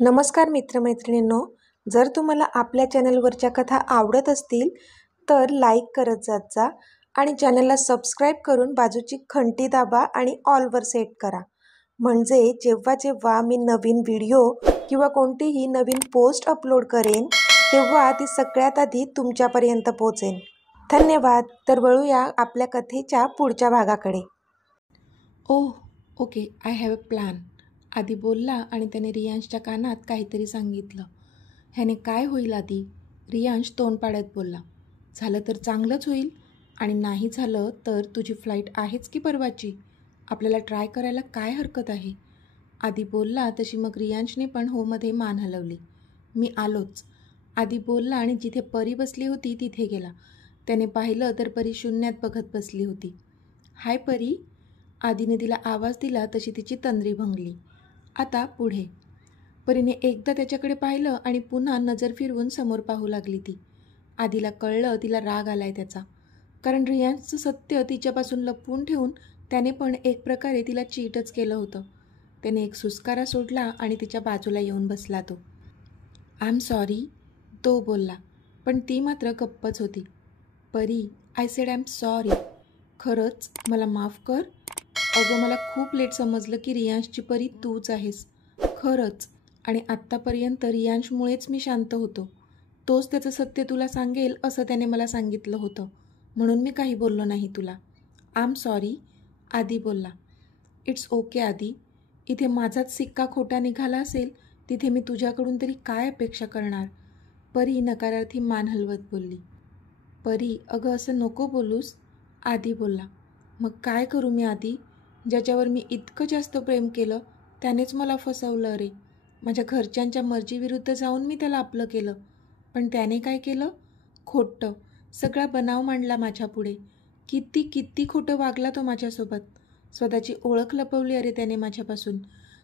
नमस्कार मित्रमैत्रिणींनो, जर तुम्हाला आपल्या चॅनलवरच्या कथा आवडत असतील तर लाईक करत जात जा आणि चॅनलला सबस्क्राईब करून बाजूची घंटी दाबा आणि ऑलवर सेट करा. म्हणजे जेव्हा जेव्हा मी नवीन व्हिडिओ किंवा कोणतीही नवीन पोस्ट अपलोड करेन तेव्हा ती सगळ्यात आधी तुमच्यापर्यंत पोहोचेल. धन्यवाद. तर वळूया आपल्या कथेच्या पुढच्या भागाकडे. Oh okay, I have a plan. आधी बोलला आणि त्याने रियांशच्या कानात काहीतरी सांगितलं. ह्याने काय होईल आधी? रियांश तोंड पाडत बोलला. झालं तर चांगलंच होईल आणि नाही झालं तर तुझी फ्लाईट आहेच की परवाची. आपल्याला ट्राय करायला काय हरकत आहे? आधी बोलला तशी मग रियांशने पण होमध्ये मान हलवली. मी आलोच. आधी बोलला आणि जिथे परी बसली होती तिथे गेला. त्याने पाहिलं तर परी शून्यात बघत बसली होती. हाय परी. आधीने तिला आवाज दिला तशी तिची तंद्री भंगली. आता पुढे. परीने एकदा त्याच्याकडे पाहिलं आणि पुन्हा नजर फिरवून समोर पाहू लागली ती. आधीला कळलं तिला राग आलाय त्याचा, कारण रियांशचं सत्य तिच्यापासून लपवून ठेवून त्याने पण एक प्रकारे तिला चीटच केलं होतं. त्याने एक सुस्कारा सोडला आणि तिच्या बाजूला येऊन बसला तो. आय एम सॉरी, तो बोलला, पण ती मात्र गप्पच होती. परी, I said I am sorry. खरंच मला माफ कर. अगं मला खूप लेट समजलं की रियांशची परी तूच आहेस. खरंच. आणि आत्तापर्यंत रियांशमुळेच मी शांत होतो. तोच त्याचं सत्य तुला सांगेल असं त्याने मला सांगितलं होतं, म्हणून मी काही बोललो नाही तुला. आय एम सॉरी, आधी बोलला. इट्स ओके आधी. इथे माझाच सिक्का खोटा निघाला असेल तिथे मी तुझ्याकडून तरी काय अपेक्षा करणार? परी नकारार्थी मान हलवत बोलली. परी, अगं असं नको बोलूस. आधी बोलला. मग काय करू मी आधी? ज्याच्यावर मी इतकं जास्त प्रेम केलं त्यानेच मला फसवलं रे. माझ्या घरच्यांच्या मर्जीविरुद्ध जाऊन मी त्याला आपलं केलं, पण त्याने काय केलं? खोटं. सगळा बनाव मांडला माझ्यापुढे. किती किती खोटं वागला तो माझ्यासोबत. स्वतःची ओळख लपवली अरे त्याने माझ्यापासून.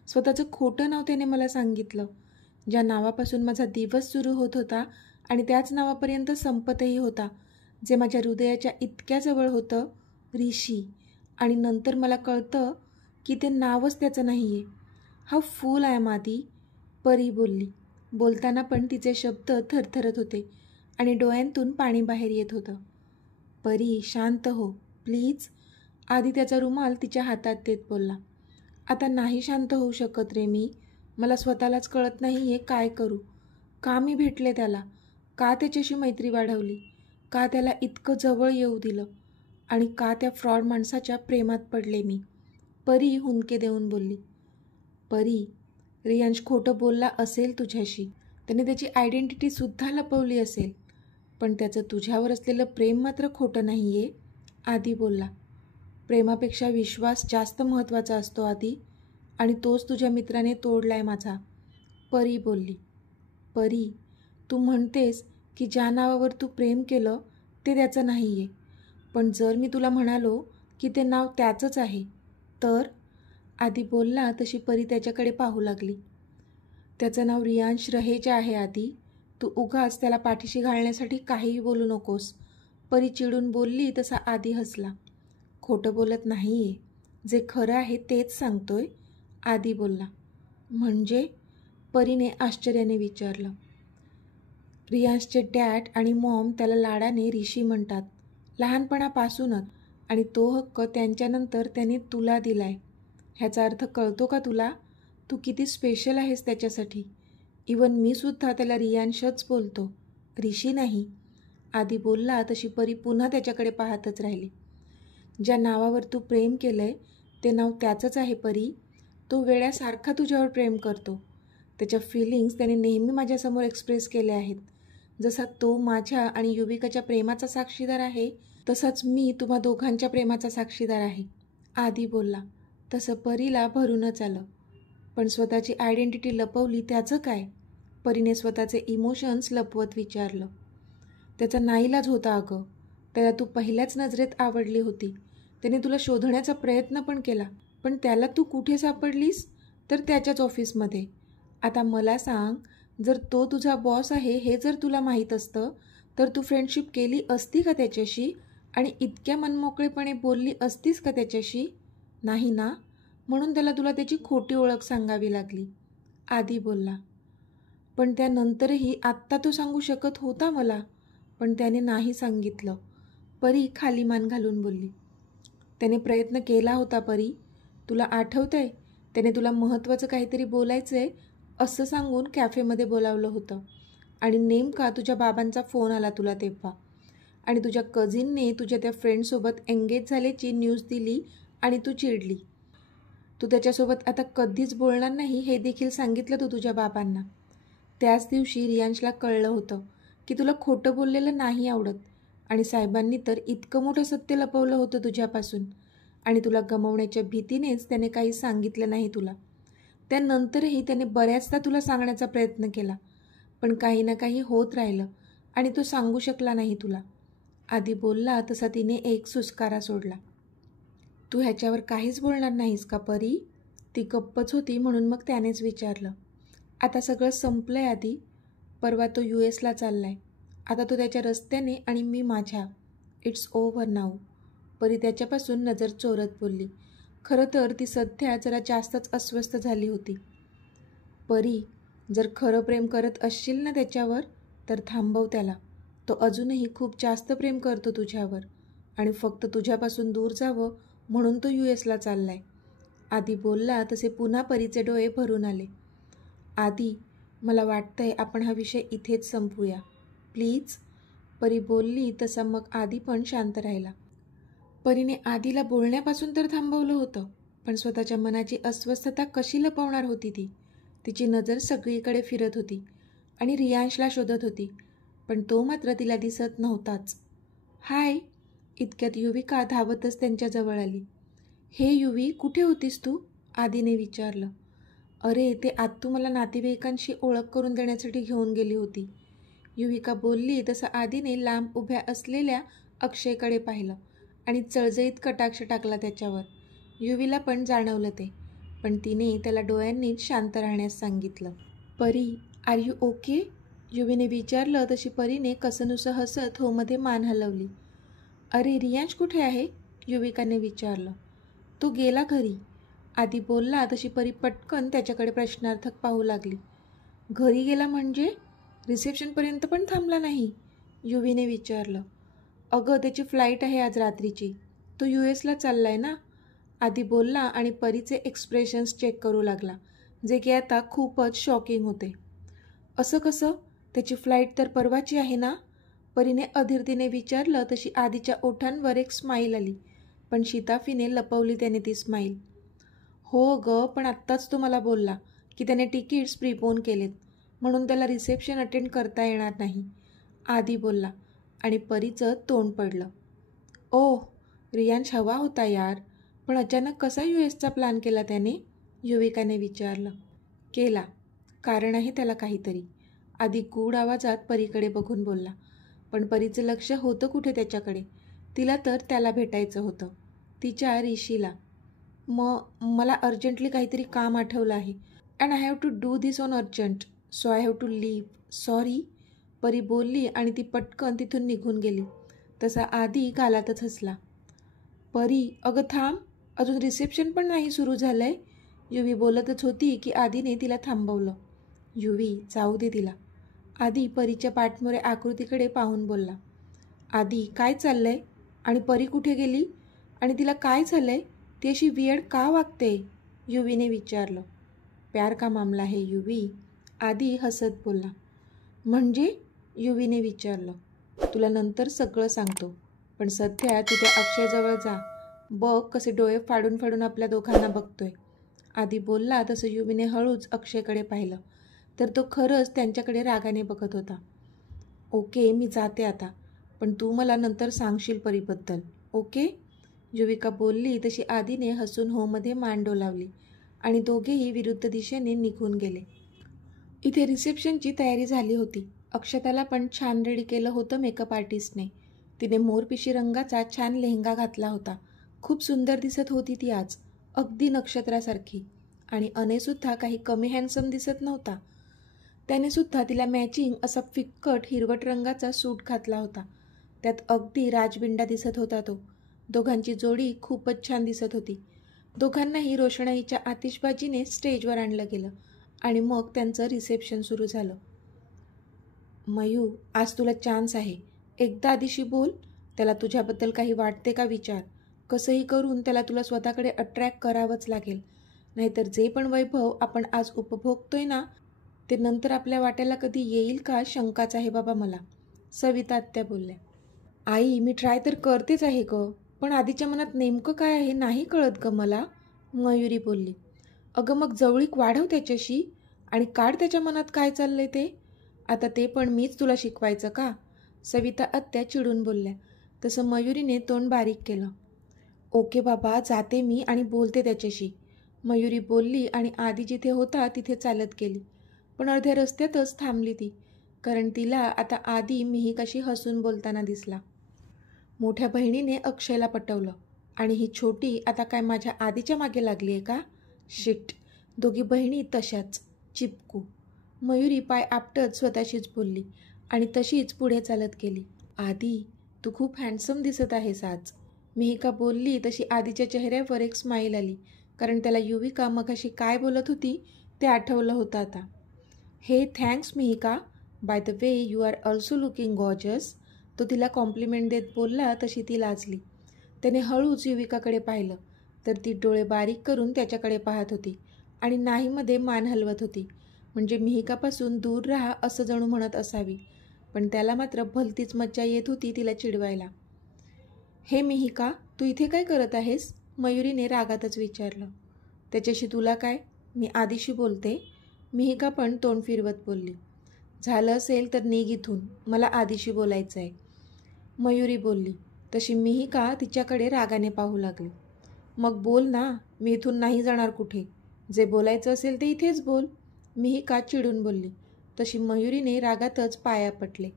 स्वतःचं खोटं नाव त्याने मला सांगितलं, ज्या नावापासून माझा दिवस सुरू होत होता आणि त्याच नावापर्यंत संपतही होता, जे माझ्या हृदयाच्या इतक्या जवळ होतं, ऋषी. आणि नंतर मला कळतं की ते नावच त्याचं नाही आहे. हा फूल आहे आधी. परी बोलली. बोलताना पण तिचे शब्द थरथरत होते आणि डोळ्यांतून पाणी बाहेर येत होतं. परी, शांत हो प्लीज. आधी त्याचा रुमाल तिच्या हातात देत बोलला. आता नाही शांत होऊ शकत रे मी. मला स्वतःलाच कळत नाही आहे काय करू. का मी भेटले त्याला? का त्याच्याशी मैत्री वाढवली? का त्याला इतकं जवळ येऊ दिलं? आणि का त्या फ्रॉड माणसाच्या प्रेमात पडले मी? परी हुंदके देऊन बोलली. परी, रियांश खोटं बोलला असेल तुझ्याशी. त्याने त्याची आयडेंटिटीसुद्धा लपवली असेल, पण त्याचं तुझ्यावर असलेलं प्रेम मात्र खोटं नाही आहे. आधी बोलला. प्रेमापेक्षा विश्वास जास्त महत्त्वाचा असतो आधी, आणि तोच तुझ्या मित्राने तोडलाय माझा. परी बोलली. परी, तू म्हणतेस की ज्या नावावर तू प्रेम केलं ते त्याचं नाही आहे, पण जर मी तुला म्हणालो की ते नाव त्याचंच आहे तर? आधी बोलला तशी परी त्याच्याकडे पाहू लागली. त्याचं नाव रियांश रहेजा आहे आधी. तू उगाच त्याला पाठीशी घालण्यासाठी काहीही बोलू नकोस. परी चिडून बोलली तसा आधी हसला. खोटं बोलत नाही आहे, जे खरं आहे तेच सांगतोय. आधी बोलला. म्हणजे? परीने आश्चर्याने विचारलं. रियांशचे डॅड आणि मॉम त्याला लाडाने ऋषी म्हणतात, लहानपणापासूनच, आणि तो हक्क त्यांच्यानंतर त्याने तुला दिलाय. ह्याचा अर्थ कळतो का तुला? तू किती स्पेशल आहेस त्याच्यासाठी. इवन मी सुद्धा त्याला रियांशच बोलतो, ऋषी नाही. आधी बोलला तशी परी पुन्हा त्याच्याकडे पाहतच राहिली. ज्या नावावर तू प्रेम केलंय ते नाव त्याचंच आहे परी. तो वेड्यासारखा तुझ्यावर प्रेम करतो. त्याच्या फिलिंग्स त्याने नेहमी माझ्यासमोर एक्सप्रेस केल्या आहेत. जसा तो माझ्या आणि युविकाच्या प्रेमाचा साक्षीदार आहे, तसाच मी तुम्हा दोघांच्या प्रेमाचा साक्षीदार आहे. आधी बोलला. तसं परीला भरूनच आलं. पण स्वतःची आयडेंटिटी लपवली त्याचं काय? परीने स्वतःचे इमोशन्स लपवत विचारलं. त्याचा नाईलाज होता अगं. त्याला तू पहिल्याच नजरेत आवडली होती. त्याने तुला शोधण्याचा प्रयत्न पण केला, पण त्याला तू कुठे सापडलीस? तर त्याच्याच ऑफिसमध्ये. आता मला सांग, जर तो तुझा बॉस आहे हे जर तुला माहीत असतं तर तू फ्रेंडशिप केली असती का त्याच्याशी? आणि इतक्या मनमोकळेपणे बोलली असतीस का त्याच्याशी? नाही ना. म्हणून त्याला तुला त्याची खोटी ओळख सांगावी लागली. आधी बोलला. पण त्यानंतरही आत्ता तो सांगू शकत होता मला, पण त्याने नाही सांगितलं. परी खाली मान घालून बोलली. त्याने प्रयत्न केला होता परी. तुला आठवतंय, त्याने तुला महत्त्वाचं काहीतरी बोलायचं आहे असं सांगून कॅफेमध्ये बोलावलं होतं. आणि नेमका तुझ्या बाबांचा फोन आला तुला तेव्हा. आणि तुझ्या कझिनने तुझ्या त्या फ्रेंडसोबत एंगेज झाल्याची न्यूज दिली आणि तू चिडली. तू त्याच्यासोबत आता कधीच बोलणार नाही हे देखील सांगितलं तू तुझ्या बाबांना. त्याच दिवशी रियांशला कळलं होतं की तुला खोटं बोललेलं नाही आवडत आणि साहेबांनी तर इतकं मोठं सत्य लपवलं होतं तुझ्यापासून आणि तुला गमावण्याच्या भीतीनेच त्याने काही सांगितलं नाही तुला. त्यानंतरही त्याने बऱ्याचदा तुला सांगण्याचा प्रयत्न केला, पण काही ना काही होत राहिलं आणि तो सांगू शकला नाही तुला. आधी बोलला तसा तिने एक सुस्कारा सोडला. तू ह्याच्यावर काहीच बोलणार नाहीस का परी? ती गप्पच होती म्हणून मग त्यानेच विचारलं. आता सगळं संपलं आहे आधी. परवा तो US ला चालला आहे. आता तो त्याच्या रस्त्याने आणि मी माझ्या. It's over now. परी त्याच्यापासून नजर चोरत बोलली. खरं तर ती सध्या जरा जास्तच अस्वस्थ झाली होती. परी, जर खरं प्रेम करत असशील ना त्याच्यावर तर थांबव त्याला. तो अजूनही खूप जास्त प्रेम करतो तुझ्यावर आणि फक्त तुझ्यापासून दूर जावं म्हणून तो US ला चाललाय. आधी बोलला तसे पुन्हा परीचे डोळे भरून आले. आधी, मला वाटतंय आपण हा विषय इथेच संपवूया प्लीज. परी बोलली तसा मग आधी पण शांत राहिला. परीने आधीला बोलण्यापासून तर थांबवलं होतं, पण स्वतःच्या मनाची अस्वस्थता कशी लपवणार होती ती. तिची नजर सगळीकडे फिरत होती आणि रियांशला शोधत होती, पण तो मात्र तिला दिसत नव्हताच. हाय, इतक्यात युविका धावतच त्यांच्याजवळ आली. हे युवी, कुठे होतीस तू? आधीने विचारलं. अरे, ते आत्तू मला नातेवाईकांशी ओळख करून देण्यासाठी घेऊन गेली होती. युविका बोलली तसं आधीने लांब उभ्या असलेल्या अक्षयकडे पाहिलं आणि चळजळीत कटाक्ष टाकला त्याच्यावर. युवीला पण जाणवलं ते, पण तिने त्याला डोळ्यांनीच शांत राहण्यास सांगितलं. परी, आर यू ओके? युवीने विचारलं तशी परीने कसनुसं हसत होमध्ये मान हलवली. अरे, रियांश कुठे आहे? युविकाने विचारलं. तो गेला घरी. आधी बोलला तशी परी पटकन त्याच्याकडे प्रश्नार्थक पाहू लागली. घरी गेला म्हणजे? रिसेप्शनपर्यंत पण थांबला नाही? युवीने विचारलं. अगं, त्याची फ्लाईट आहे आज रात्रीची. तो US ला चाललाय ना? आधी बोलला आणि परीचे एक्सप्रेशन्स चेक करू लागला, जे की आता खूपच शॉकिंग होते. असं कसं? त्याची फ्लाईट तर परवाची आहे ना? परीने अधीरतेने विचारलं तशी आधीच्या ओठांवर एक स्माईल आली, पण शिताफीने लपवली त्याने ती स्माईल. हो ग, पण आत्ताच तो मला बोलला की त्याने तिकीट्स प्रीपोन केलेत म्हणून त्याला रिसेप्शन अटेंड करता येणार नाही. आधी बोलला आणि परीचं तोंड पडलं. ओह, रियांश हवा होता यार, पण अचानक कसा US चा प्लॅन केला त्याने? युविकाने विचारलं. केला, कारण आहे त्याला काहीतरी. आधी गूढ आवाजात परीकडे बघून बोलला, पण परीचं लक्ष होतं कुठे त्याच्याकडे. तिला तर त्याला भेटायचं होतं, तिच्या ऋषीला. मला अर्जंटली काहीतरी काम आठवलं आहे and I have to do this on urgent, so I have to leave. Sorry, Pari बोलली आणि ती पटकन तिथून निघून गेली. तसा आधी गालातच हसला. परी, अगं थांब, अजून रिसेप्शन पण नाही सुरू झालं आहे. युवी बोलतच होती की आधीने तिला थांबवलं. युवी, जाऊ दे तिला. आधी परीच्या पाठमोऱ्या आकृतीकडे पाहून बोलला. आधी, काय चाललं आहे? आणि परी कुठे गेली? आणि तिला काय झालं आहे? ती अशी वियर्ड का वागते? युवीने विचारलं. प्यार का मामला है युवी? आधी हसत बोलला. म्हणजे? युवीने विचारलं. तुला नंतर सगळं सांगतो, पण सध्या तू त्या अक्षयजवळ जा. बघ कसे डोळे फाडून फाडून आपल्या दोघांना बघतोय. आधी बोलला तसं युवीने हळूच अक्षयकडे पाहिलं, तर तो खरंच त्यांच्याकडे रागाने बघत होता. ओके, मी जाते आता, पण तू मला नंतर सांगशील परीबद्दल, ओके? युविका बोलली तशी आधीने हसून होमध्ये मान डोलावली आणि दोघेही विरुद्ध दिशेने निघून गेले. इथे रिसेप्शनची तयारी झाली होती. अक्षताला पण छान रेडी केलं होतं मेकअप आर्टिस्टने. तिने मोरपिशी रंगाचा छान लेहंगा घातला होता. खूप सुंदर दिसत होती ती आज, अगदी नक्षत्रासारखी. आणि अनेसुद्धा काही कमी हँडसम दिसत नव्हता. त्यानेसुद्धा तिला मॅचिंग असा फिक्कट हिरवट रंगाचा सूट घातला होता. त्यात अगदी राजबिंडा दिसत होता तो. दोघांची जोडी खूपच छान दिसत होती. दोघांनाही रोषणाईच्या आतिषबाजीने स्टेजवर आणलं गेलं आणि मग त्यांचं रिसेप्शन सुरू झालं. मयू, आज तुला चान्स आहे. एकदा आदिशी बोल. त्याला तुझ्याबद्दल काही वाटते का विचार. कसंही करून त्याला तुला स्वतःकडे अट्रॅक्ट करावंच लागेल. नाहीतर जे पण वैभव आपण आज उपभोगतोय ना, ते नंतर आपल्या वाट्याला कधी येईल का शंकाच आहे बाबा मला. सविता आत्या बोलल्या. आई, मी ट्राय तर करतेच आहे ग, पण आधीच्या मनात नेमकं काय आहे नाही कळत ग मला. मयुरी बोलली. अगं मग जवळीक वाढव त्याच्याशी आणि काढ त्याच्या मनात काय चाललंय ते. आता ते पण मीच तुला शिकवायचं का. सविता आत्या चिडून बोलल्या. तसं मयुरीने तोंड बारीक केलं. ओके बाबा, जाते मी आणि बोलते त्याच्याशी. मयुरी बोलली आणि आधी जिथे होता तिथे चालत गेली. पण अर्ध्या रस्त्यातच थांबली ती, कारण तिला आता आधी मिहिकाशी हसून बोलताना दिसला. मोठ्या बहिणीने अक्षयला पटवलं आणि ही छोटी आता काय माझ्या आधीच्या मागे लागली आहे का. शिट, दोघी बहिणी तशाच चिपकू. मयुरी पाय आपटत स्वतःशीच बोलली आणि तशीच पुढे चालत गेली. आधी, तू खूप हँडसम दिसत आहेस आज. मिहिका बोलली तशी आधीच्या चेहऱ्यावर एक स्माईल आली, कारण त्याला युविका मगाशी काय बोलत होती ते आठवलं होतं आता. हे thanks Mihika, by the way you are also looking gorgeous. तो तिला कॉम्प्लिमेंट देत बोलला तशी ती लाजली. त्याने हळूच युविकाकडे पाहिलं तर ती डोळे बारीक करून त्याच्याकडे पाहत होती आणि नाहीमध्ये मान हलवत होती, म्हणजे मिहिकापासून दूर राहा असं जणू म्हणत असावी. पण त्याला मात्र भलतीच मज्जा येत होती तिला चिडवायला. हे मिहिका, तू इथे काय करत आहेस. मयुरीने रागातच विचारलं. त्याच्याशी तुला काय, मी आधीशी बोलते. मिहिका पण तोंड फिरवत बोलली. झालं असेल तर निघ इथून, मला आधीशी बोलायचं आहे. मयुरी बोलली. तशी मिहिका तिच्याकडे रागाने पाहू लागली. मग बोल ना, मी इथून नाही जाणार कुठे. जे बोलायचं असेल ते इथेच बोल. मिहिका चिडून बोलली. तशी मयुरीने रागातच पाया पटले.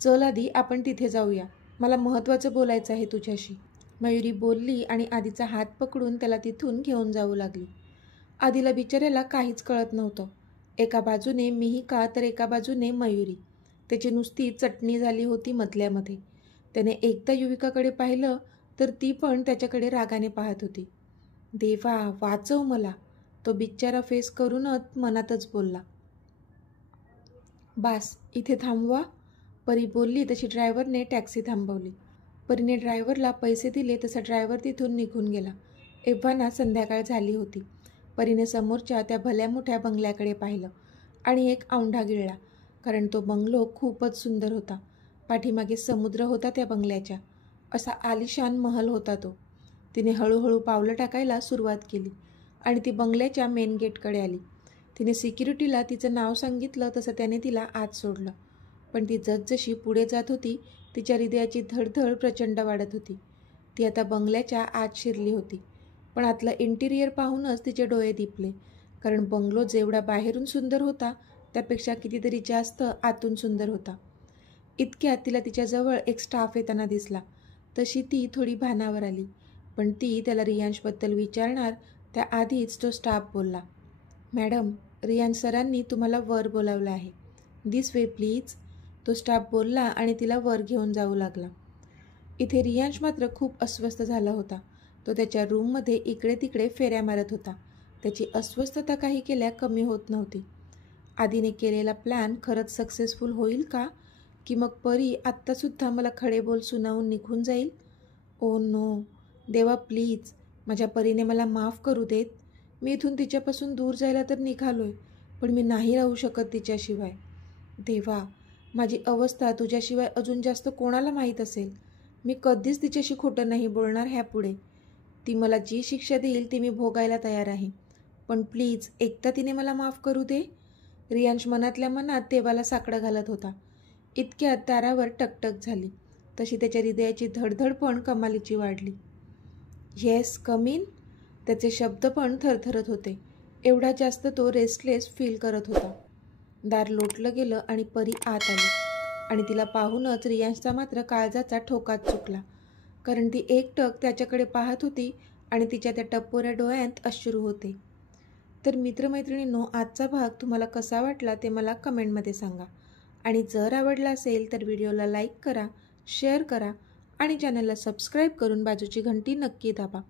चल आधी आपण तिथे जाऊया, मला महत्त्वाचं बोलायचं आहे तुझ्याशी. मयुरी बोलली आणि आधीचा हात पकडून त्याला तिथून घेऊन जाऊ लागली. आधीला बिचाऱ्याला काहीच कळत नव्हतं. एका बाजूने मिहिका तर एका बाजूने मयुरी. त्याची नुसती चटणी झाली होती मधल्यामध्ये. त्याने एकदा युविकाकडे पाहिलं तर ती पण त्याच्याकडे रागाने पाहत होती. देवा, वाचव मला, तो बिचारा फेस करूनच मनातच बोलला. बास, इथे थांबवा. परी बोलली तशी ड्रायव्हरने टॅक्सी थांबवली. परीने ड्रायव्हरला पैसे दिले तसा ड्रायव्हर तिथून निघून गेला. एव्हाना संध्याकाळ झाली होती. परीने समोरच्या त्या भल्या मोठ्या बंगल्याकडे पाहिलं आणि एक औंढा गिळला, कारण तो बंगलो खूपच सुंदर होता. पाठीमागे समुद्र होता त्या बंगल्याच्या. असा आलिशान महल होता तो. तिने हळूहळू पावलं टाकायला सुरुवात केली आणि ती बंगल्याच्या मेन गेटकडे आली. तिने सिक्युरिटीला तिचं नाव सांगितलं तसं त्याने तिला आत सोडलं. पण ती जसजशी पुढे जात होती तिच्या हृदयाची धडधड प्रचंड वाढत होती. ती आता बंगल्याच्या आत शिरली होती. पण आतलं इंटिरियर पाहूनच तिचे डोळे दिपले, कारण बंगलो जेवढा बाहेरून सुंदर होता त्यापेक्षा कितीतरी जास्त आतून सुंदर होता. इतक्यात तिला तिच्याजवळ एक स्टाफ येताना दिसला. तशी ती थोडी भानावर आली, पण ती त्याला रियांशबद्दल विचारणार त्याआधीच तो स्टाफ बोलला. मॅडम, रियांश सरांनी तुम्हाला वर बोलावलं आहे. This way please. तो स्टाफ बोलला आणि तिला वर घेऊन जाऊ लागला. इथे रियांश मात्र खूप अस्वस्थ झाला होता. तो त्याच्या रूममध्ये इकडे तिकडे फेऱ्या मारत होता. त्याची अस्वस्थता काही केल्या कमी होत नव्हती. आधीने केलेला प्लॅन खरंच सक्सेसफुल होईल का, की मग परी आत्तासुद्धा मला खडे बोल सुनावून निघून जाईल. ओ नो, देवा प्लीज, माझ्या परीने मला माफ करू देत. मी इथून तिच्यापासून दूर जायला तर निघालोय, पण मी नाही राहू शकत तिच्याशिवाय. देवा, माझी अवस्था तुझ्याशिवाय अजून जास्त कोणाला माहीत असेल. मी कधीच तिच्याशी खोटं नाही बोलणार ह्यापुढे. ती मला जी शिक्षा देईल ती मी भोगायला तयार आहे, पण प्लीज एकदा तिने मला माफ करू दे. रियांश मनातल्या मनात देवाला साकडं घालत होता. इतक्यात दारावर टकटक झाली. तशी त्याच्या हृदयाची धडधड पण कमालीची वाढली. Yes, come in. त्याचे शब्द पण थरथरत होते. एवढा जास्त तो रेस्टलेस फील करत होता. दार लोटलं गेलं आणि परी आत आली आणि तिला पाहूनच रियांशचा मात्र काळजाचा ठोकाच चुकला, कारण ती एकटक त्याच्याकडे पाहत होती आणि तिच्या त्या टप्पोऱ्या डोळ्यात अश्रू होते. तर मित्रमैत्रिणींनो, आजचा भाग तुम्हाला कसा वाटला ते मला कमेंटमध्ये सांगा. आणि जर आवडला असेल तर व्हिडिओला लाईक करा, शेअर करा आणि चॅनलला सबस्क्राईब करून बाजूची घंटी नक्की दाबा.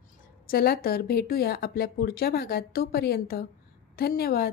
चला तर भेटूया आपल्या पुढच्या भागात. तोपर्यंत धन्यवाद.